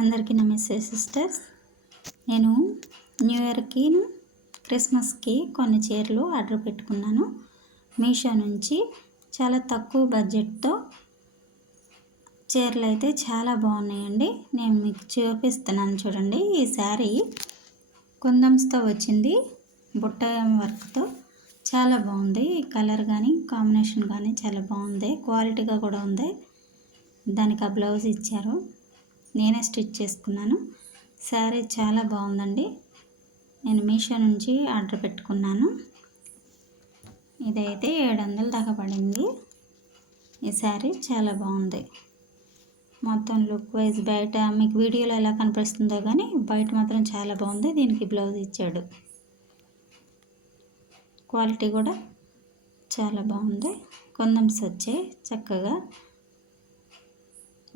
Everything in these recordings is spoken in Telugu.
అందరికీ నమస్తే సిస్టర్స్. నేను న్యూ ఇయర్కి క్రిస్మస్కి కొన్ని చీరలు ఆర్డర్ పెట్టుకున్నాను మీషో నుంచి. చాలా తక్కువ బడ్జెట్తో చీరలు అయితే చాలా బాగున్నాయండి. నేను మీకు చూపిస్తున్నాను చూడండి. ఈ శారీ కుందన్స్తో వచ్చింది, బుట్ట వర్క్తో చాలా బాగుంది. ఈ కలర్ కానీ కాంబినేషన్ కానీ చాలా బాగుంది, క్వాలిటీగా కూడా ఉంది. దానికి ఆ బ్లౌజ్ ఇచ్చారు, నేనే స్టిచ్ చేసుకున్నాను. శారీ చాలా బాగుందండి. నేను మీషో నుంచి ఆర్డర్ పెట్టుకున్నాను. ఇదైతే 700 దాకా పడింది. ఈ శారీ చాలా బాగుంది. మొత్తం లుక్ వైజ్ బయట మీకు వీడియోలో ఎలా కనిపిస్తుందో కానీ బయట మాత్రం చాలా బాగుంది. దీనికి బ్లౌజ్ ఇచ్చాడు, క్వాలిటీ కూడా చాలా బాగుంది. కుందన్స్ వచ్చాయి చక్కగా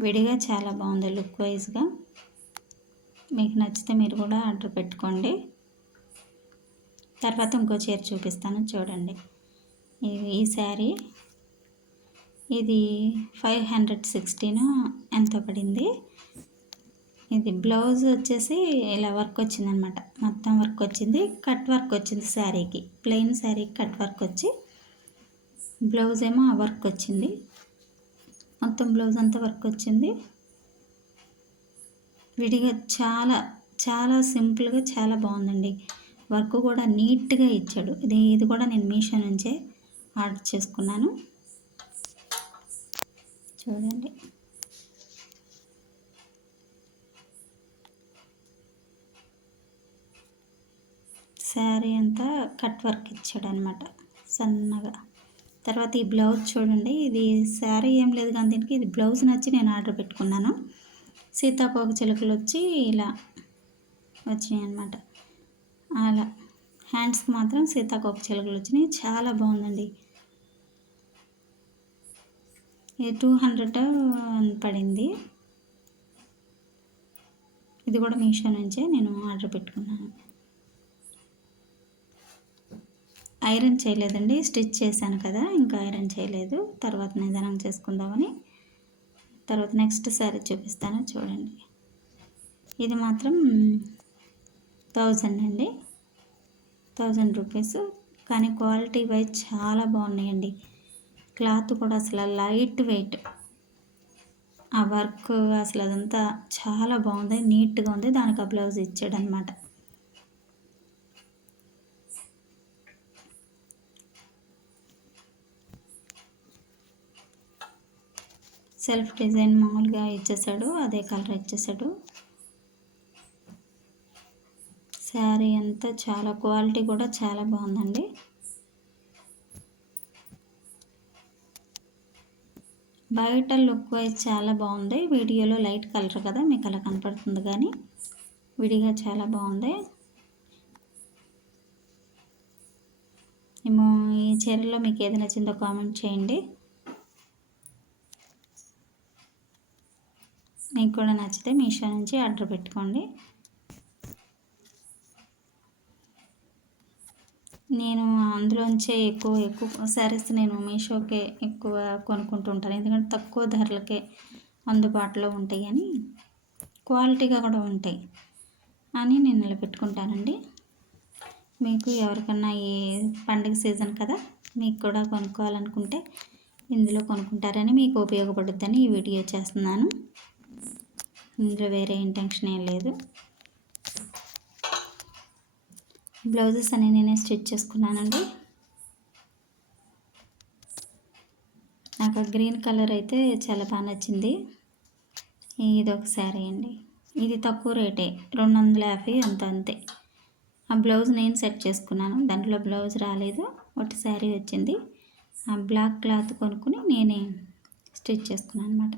విడిగా, చాలా బాగుంది లుక్ వైజ్గా. మీకు నచ్చితే మీరు కూడా ఆర్డర్ పెట్టుకోండి. తర్వాత ఇంకో చీర చూపిస్తాను చూడండి. ఈ శారీ ఇది 516 ఎంతో పడింది. ఇది బ్లౌజ్ వచ్చేసి ఇలా వర్క్ వచ్చిందనమాట, మొత్తం వర్క్ వచ్చింది, కట్ వర్క్ వచ్చింది. శారీకి ప్లెయిన్ శారీకి కట్ వర్క్ వచ్చి బ్లౌజ్ ఏమో ఆ వర్క్ వచ్చింది. మొత్తం బ్లౌజ్ అంతా వర్క్ వచ్చింది. విడిగా చాలా చాలా సింపుల్గా చాలా బాగుందండి. వర్క్ కూడా నీట్గా ఇచ్చాడు. ఇది కూడా నేను మీషో నుంచే ఆర్డర్ చేసుకున్నాను. చూడండి, శారీ అంతా కట్ వర్క్ ఇచ్చాడు అనమాట సన్నగా. తర్వాత ఈ బ్లౌజ్ చూడండి. ఇది శారీ ఏం లేదు కానీ దీనికి ఇది బ్లౌజ్ నచ్చి నేను ఆర్డర్ పెట్టుకున్నాను. సీతాకోక చిలుకలు వచ్చి ఇలా వచ్చినాయి అన్నమాట. అలా హ్యాండ్స్కి మాత్రం సీతాకోక చిలుకలు వచ్చినాయి. చాలా బాగుందండి. ఇది 200 పడింది. ఇది కూడా మీషో నుంచే నేను ఆర్డర్ పెట్టుకున్నాను. ఐరన్ చేయలేదండి, స్టిచ్ చేశాను కదా, ఇంకా ఐరన్ చేయలేదు. తర్వాత నిదానం చేసుకుందామని. తర్వాత నెక్స్ట్ శారీ చూపిస్తాను చూడండి. ఇది మాత్రం 1000 అండి, 1000 రూపీస్. కానీ క్వాలిటీ వైజ్ చాలా బాగున్నాయండి. క్లాత్ కూడా అసలు లైట్ వెయిట్, ఆ వర్క్ అసలు అదంతా చాలా బాగుంది, నీట్గా ఉంది. దానికి ఆ బ్లౌజ్ ఇచ్చాడు అనమాట. సెల్ఫ్ డిజైన్ మామూలుగా ఇచ్చేసాడు, అదే కలర్ ఇచ్చేసాడు. శారీ అంతా చాలా క్వాలిటీ కూడా చాలా బాగుందండి. బయట లుక్ వైజ్ చాలా బాగుంది. వీడియోలో లైట్ కలర్ కదా మీకు అలా కనపడుతుంది, కానీ విడిగా చాలా బాగుంది. ఏమో ఈ చీరలో మీకు ఏది నచ్చిందో కామెంట్ చేయండి. మీకు కూడా నచ్చితే మీషో నుంచి ఆర్డర్ పెట్టుకోండి. నేను అందులోంచే ఎక్కువ శారీస్ నేను మీషోకే ఎక్కువ కొనుక్కుంటూ ఉంటాను. ఎందుకంటే తక్కువ ధరలకే అందుబాటులో ఉంటాయి అని, క్వాలిటీగా కూడా ఉంటాయి అని నేను ఇలా పెట్టుకుంటానండి. మీకు ఎవరికన్నా ఈ పండుగ సీజన్ కదా, మీకు కూడా కొనుక్కోవాలనుకుంటే ఇందులో కొనుక్కుంటారని, మీకు ఉపయోగపడుద్దని ఈ వీడియో చేస్తున్నాను. ఇందులో వేరే ఇంటెన్షన్ ఏం లేదు. బ్లౌజెస్ అని నేనే స్టిచ్ చేసుకున్నానండి. నాకు గ్రీన్ కలర్ అయితే చాలా బాగా నచ్చింది. ఇది ఒక శారీ అండి. ఇది తక్కువ రేటే, 250 అంతే. ఆ బ్లౌజ్ నేను సెట్ చేసుకున్నాను, దాంట్లో బ్లౌజ్ రాలేదు, ఒకటి శారీ వచ్చింది. ఆ బ్లాక్ క్లాత్ కొనుక్కుని నేనే స్టిచ్ చేసుకున్నాను అనమాట.